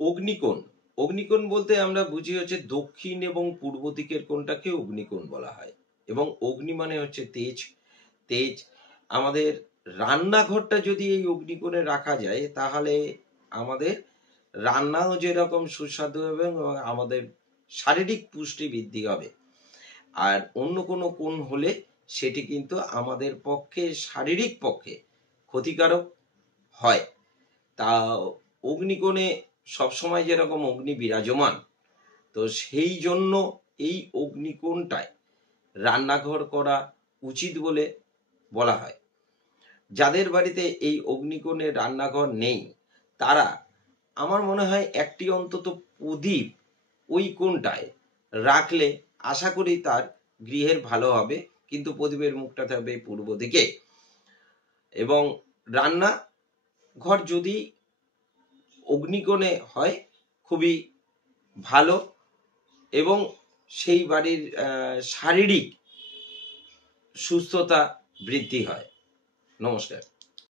অগ্নিকোণ। অগ্নিকোণ বলতে আমরা বুঝি হচ্ছে দক্ষিণ এবং পূর্ব দিকের কোণটাকে অগ্নিকোণ বলা হয়। এবং অগ্নি মানে হচ্ছে তেজ। তেজ আমাদের রান্নাঘরটা যদি এই অগ্নিকোণে রাখা যায় তাহলে আমাদের রান্নাও যেরকম সুস্বাদু হবে এবং আমাদের শারীরিক পুষ্টি বৃদ্ধি হবে। আর অন্য কোনো কোণ হলে সেটি কিন্তু আমাদের পক্ষে শারীরিক পক্ষে ক্ষতিকারক হয়। তা অগ্নিকোণে সবসময় যেরকম অগ্নি বিরাজমান, তো সেই জন্য এই অগ্নিকোণটায় রান্নাঘর করা উচিত বলে বলা হয়। যাদের বাড়িতে এই অগ্নিকোণে রান্নাঘর নেই তারা আমার মনে হয় একটি অন্তত প্রদীপ ওই কোণটায় রাখলে আশা করি তার গৃহের ভালো হবে। কিন্তু প্রদীপের মুখটা থাকবে পূর্ব দিকে। এবং রান্না ঘর যদি অগ্নিকোণে হয় খুবই ভালো এবং সেই বাড়ির শারীরিক সুস্থতা বৃদ্ধি হয়। নমস্কার।